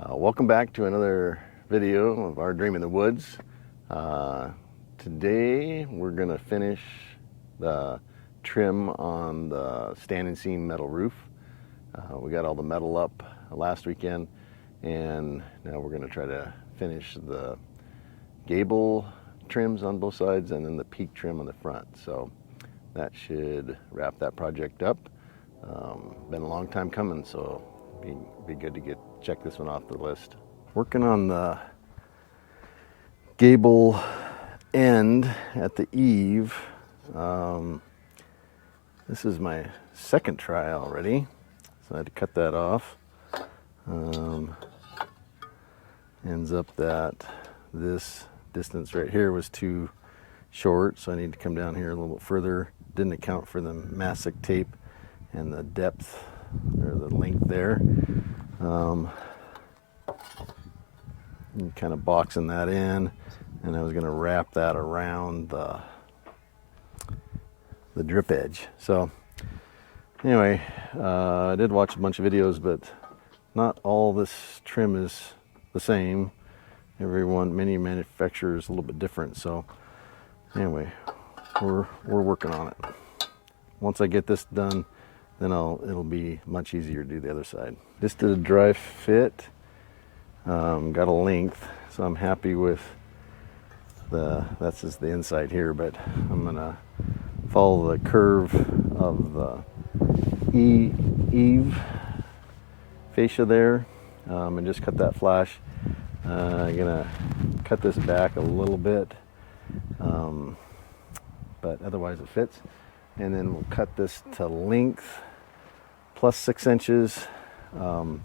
Welcome back to another video of our Dream in the Woods. Today we're going to finish the trim on the standing seam metal roof. We got all the metal up last weekend, and now we're going to try to finish the gable trims on both sides and then the peak trim on the front. So that should wrap that project up. Been a long time coming, so be good to check this one off the list. Working on the gable end at the eave. This is my second try already, so I had to cut that off. Ends up that this distance right here was too short, so I need to come down here a little bit further. Didn't account for the mastic tape and the depth or the length there. Kind of boxing that in, and I was going to wrap that around the drip edge. So anyway, I did watch a bunch of videos, but not all this trim is the same. Many manufacturers a little bit different. So anyway, we're working on it. Once I get this done, then it'll be much easier to do the other side. Just did a dry fit. Got a length, so I'm happy with that's just the inside here, but I'm gonna follow the curve of the eave fascia there, and just cut that flash. I'm gonna cut this back a little bit, but otherwise it fits. And then we'll cut this to length plus 6 inches, and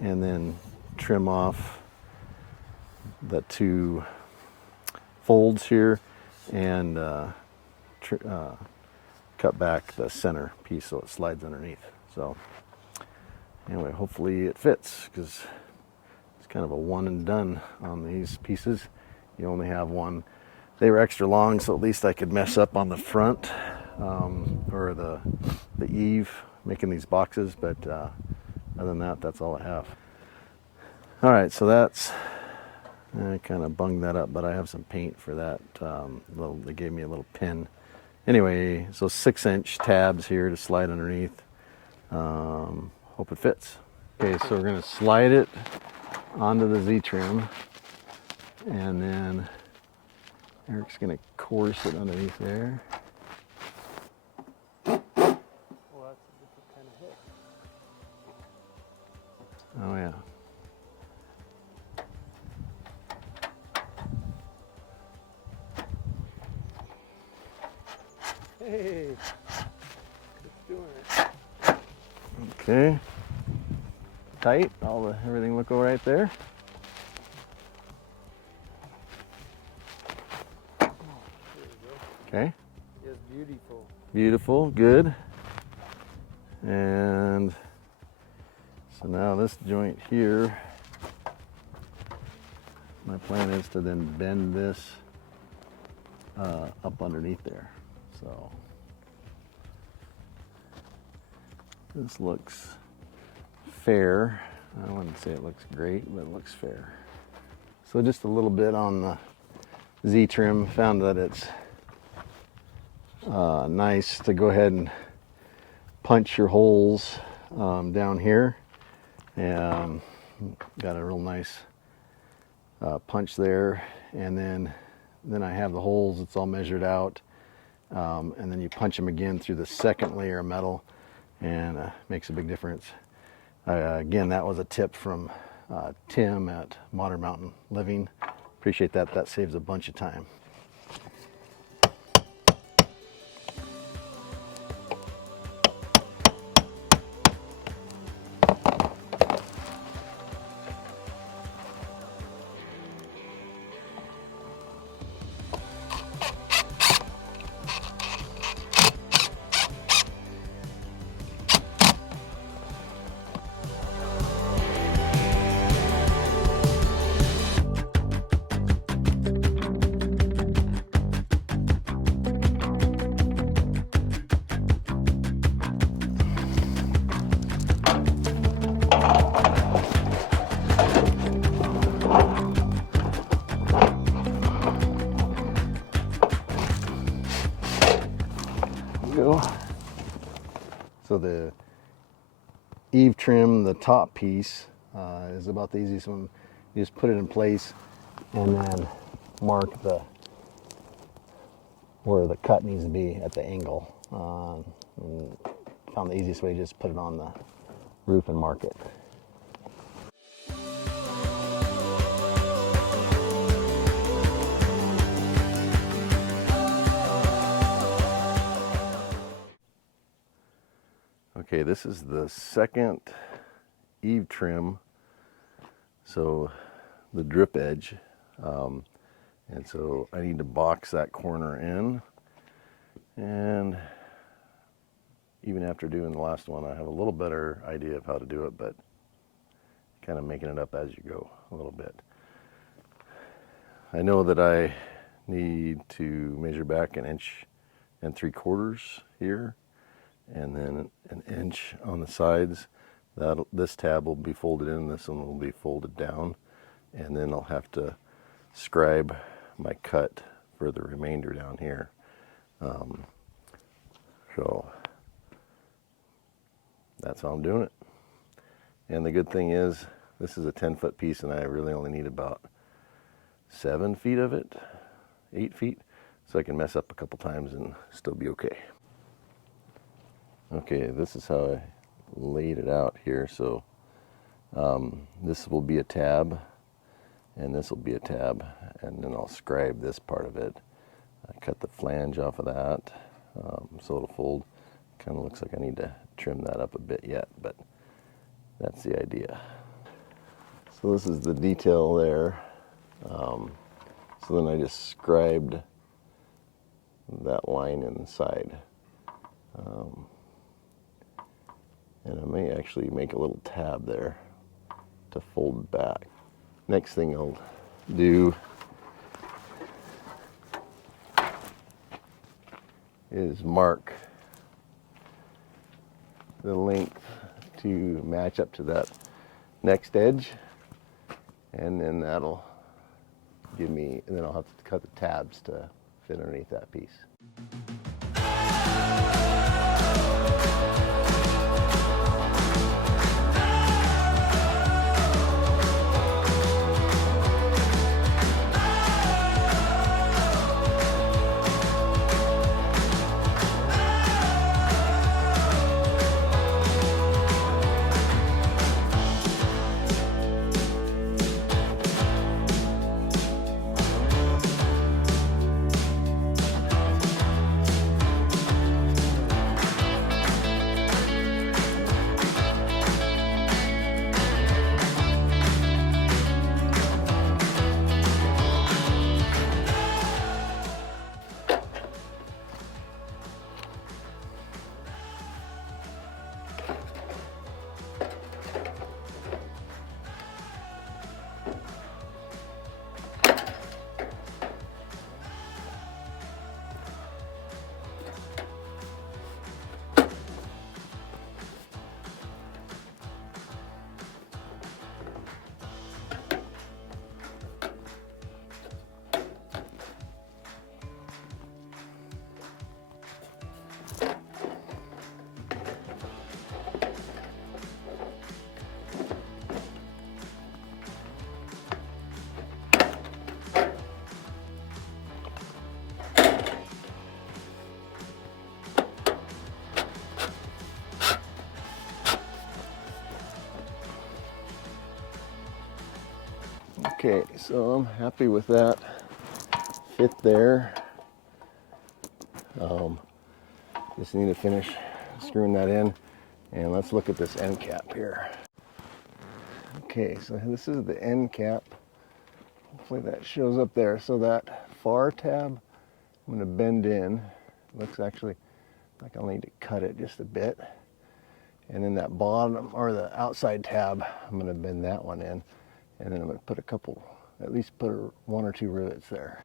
then trim off the two folds here and cut back the center piece so it slides underneath. So anyway, hopefully it fits, because it's kind of a one and done on these pieces. You only have one. They were extra long, so at least I could mess up on the front, or the eave, making these boxes, but other than that, that's all I have. All right, so I kind of bunged that up, but I have some paint for that. They gave me a little pin. Anyway, so 6-inch tabs here to slide underneath. Hope it fits. Okay, so we're gonna slide it onto the Z-trim, and then Eric's gonna course it underneath there. Well, that's a different kind of hit. Oh yeah. Hey, it's doing it. Okay. Tight. Everything look all right there. Oh, there you go. Okay. Yes, beautiful. Beautiful. Good. And so now this joint here, my plan is to then bend this up underneath there. So this looks fair. I wouldn't say it looks great, but it looks fair. So just a little bit on the Z trim. Found that it's nice to go ahead and punch your holes down here, and got a real nice punch there. And then I have the holes. It's all measured out. And then you punch them again through the second layer of metal, and makes a big difference. Again, that was a tip from Tim at Modern Mountain Living. Appreciate that. That saves a bunch of time. So the eave trim, the top piece, is about the easiest one. You just put it in place and then mark where the cut needs to be at the angle. And found the easiest way to just put it on the roof and mark it. Okay, this is the second eave trim, so the drip edge, and so I need to box that corner in, and even after doing the last one I have a little better idea of how to do it, but kind of making it up as you go a little bit. I know that I need to measure back 1 3/4 inches here, and then 1 inch on the sides. This tab will be folded in, this one will be folded down, and then I'll have to scribe my cut for the remainder down here. So that's how I'm doing it. And the good thing is, this is a 10-foot piece, and I really only need about 7 feet of it, 8 feet, so I can mess up a couple times and still be okay. Okay, this is how I laid it out here. So this will be a tab, and this will be a tab, and then I'll scribe this part of it. I cut the flange off of that, so it'll fold. Kind of looks like I need to trim that up a bit yet, but that's the idea. So this is the detail there. So then I just scribed that line inside. And I may actually make a little tab there to fold back. Next thing I'll do is mark the length to match up to that next edge, and then that'll give me, and then I'll have to cut the tabs to fit underneath that piece. Okay, so I'm happy with that fit there. Just need to finish screwing that in, and let's look at this end cap here. Okay, so this is the end cap. Hopefully that shows up there. So that far tab, I'm going to bend in. It looks actually like I'll need to cut it just a bit. And then that bottom, or the outside tab, I'm going to bend that one in. And then I'm going to put a couple, at least put 1 or 2 rivets there.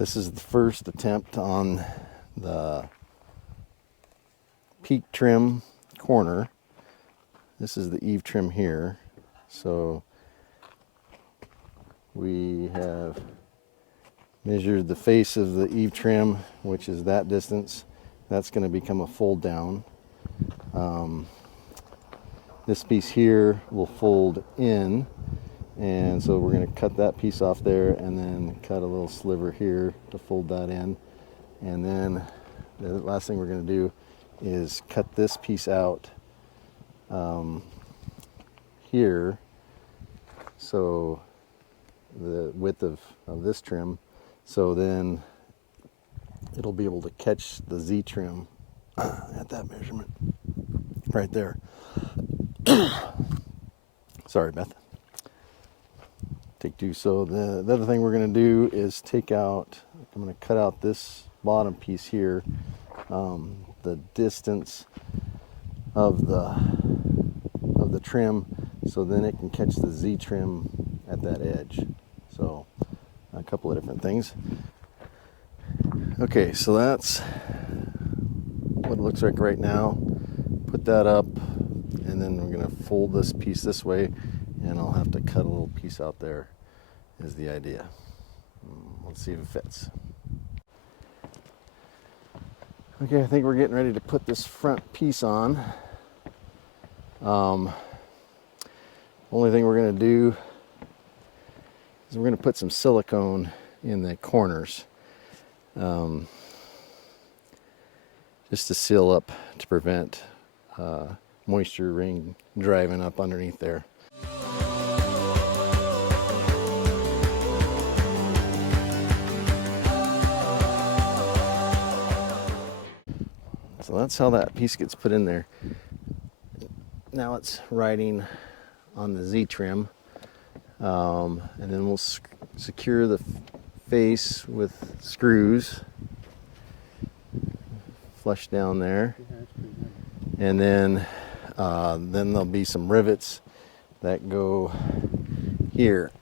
This is the first attempt on the peak trim corner. This is the eave trim here. So we have measured the face of the eave trim, which is that distance. That's going to become a fold down. This piece here will fold in, and so we're going to cut that piece off there and then cut a little sliver here to fold that in. And then the last thing we're going to do is cut this piece out here, so the width of this trim, so then it'll be able to catch the Z trim at that measurement right there. Sorry, Beth. Take two. So the other thing we're going to do is take out, I'm going to cut out this bottom piece here, the distance of the trim, so then it can catch the Z trim at that edge. So a couple of different things. Okay, so that's what it looks like right now. Put that up, and then we're going to fold this piece this way, and I'll have to cut a little piece out there is the idea. Let's see if it fits. Okay, I think we're getting ready to put this front piece on. Only thing we're going to do is we're going to put some silicone in the corners, just to seal up, to prevent moisture rain driving up underneath there. So that's how that piece gets put in there. Now it's riding on the Z trim, and then we'll secure the face with screws, flush down there, and then there'll be some rivets that go here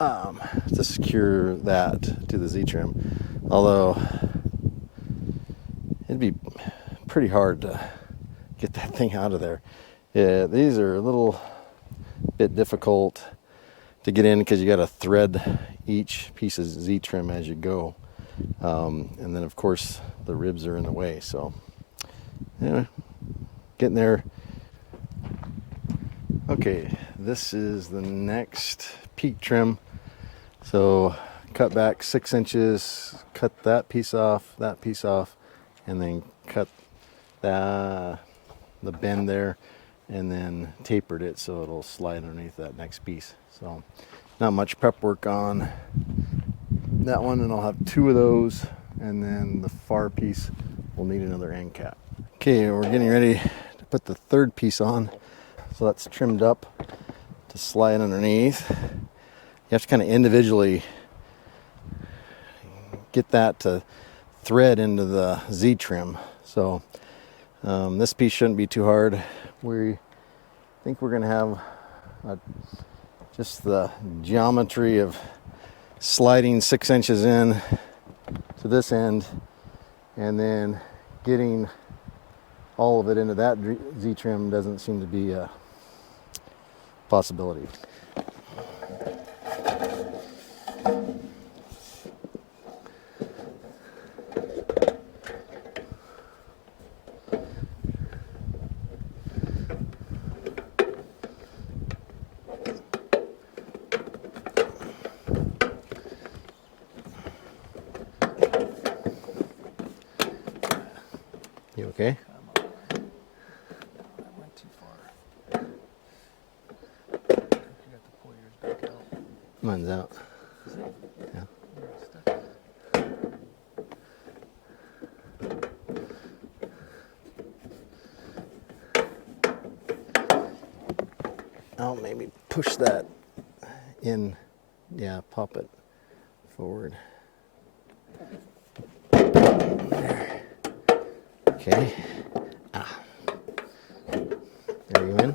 to secure that to the Z trim. Although it'd be pretty hard to get that thing out of there. Yeah, these are a little bit difficult to get in because you got to thread each piece of Z trim as you go, and then of course the ribs are in the way. So anyway, getting there. Okay, this is the next peak trim. So cut back 6 inches, cut that piece off, and then cut the bend there, and then tapered it so it'll slide underneath that next piece. So not much prep work on that one, and I'll have 2 of those, and then the far piece will need another end cap. Okay, we're getting ready to put the third piece on. So that's trimmed up to slide underneath. You have to kind of individually get that to thread into the Z trim. So this piece shouldn't be too hard. We think we're going to have just the geometry of sliding 6 inches in to this end, and then getting all of it into that Z trim doesn't seem to be a possibility. You okay? That went too far. You got to pull yours back out. Mine's out. Yeah. I'll maybe push that in. Yeah, pop it forward. There. Okay. Are you in?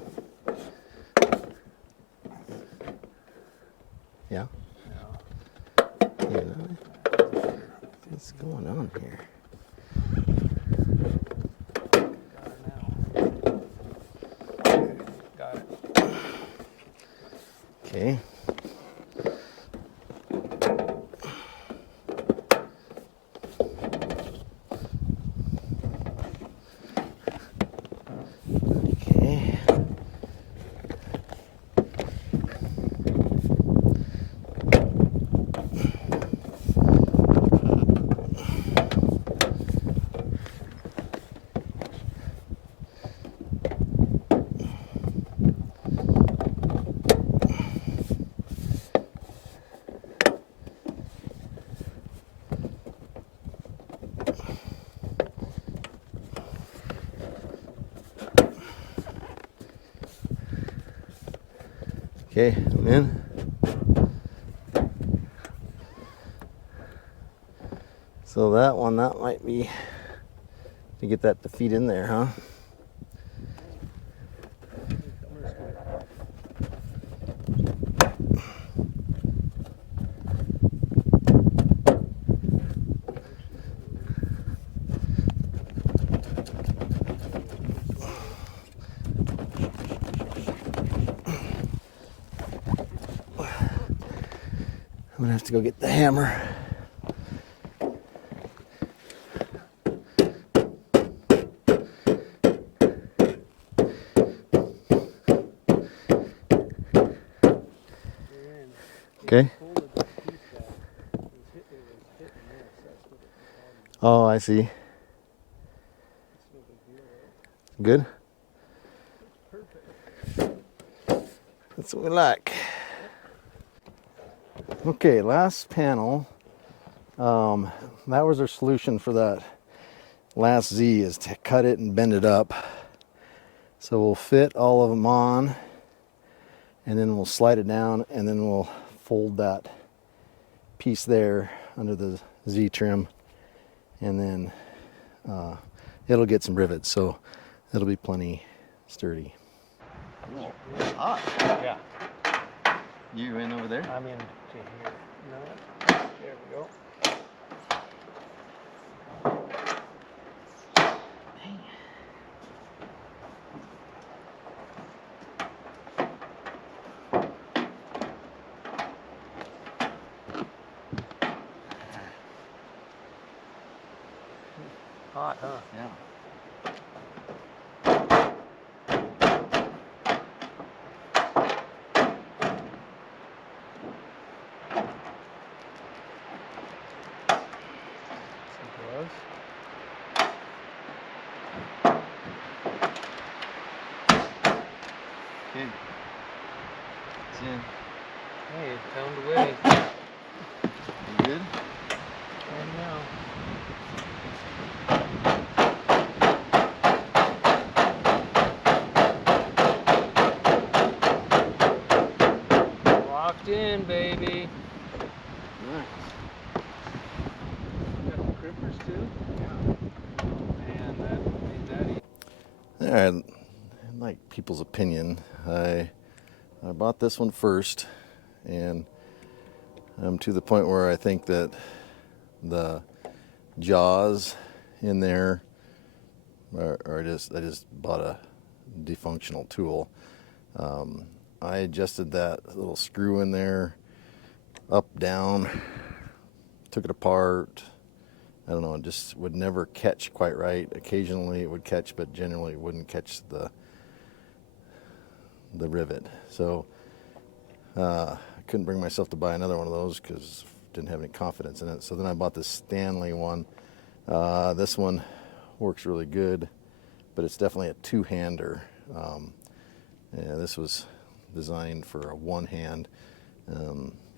Yeah? Yeah. You know? going on here? Got her now. Got it. Okay. Okay. Okay, I'm in. So that one, that might be to get that to feed in there, huh? I'm gonna have to go get the hammer. Okay. Oh, I see. Good. That's what we like. Okay, last panel. That was our solution for that last Z, is to cut it and bend it up. So we'll fit all of them on, and then we'll slide it down, and then we'll fold that piece there under the Z trim, and then it'll get some rivets, so it'll be plenty sturdy. Oh, hot. Yeah. You in over there? I'm in to here. No. There we go. Hot, huh? Yeah. Some gloves. Okay. It's in. Hey, pound away. You good? And now. Locked in, baby. Nice. Got the crimpers too? Yeah. Oh man, that made that easy. All right. I like people's opinion. I bought this one first, and I'm to the point where I think that the jaws in there are just, I just bought a defunctional tool. I adjusted that little screw in there, up, down, took it apart. I don't know, it just would never catch quite right. Occasionally it would catch, but generally it wouldn't catch the rivet. So I couldn't bring myself to buy another one of those because didn't have any confidence in it. So then I bought this Stanley one. This one works really good, but it's definitely a two-hander. Yeah, this was designed for a one-hand.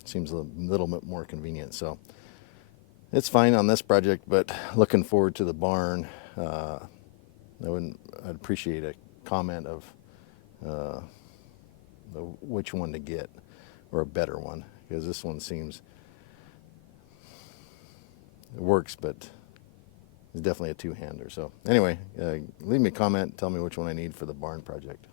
Seems a little bit more convenient. So it's fine on this project, but looking forward to the barn. I'd appreciate a comment of which one to get, or a better one, because this one seems, it works, but it's definitely a two-hander. So anyway, leave me a comment, tell me which one I need for the barn project.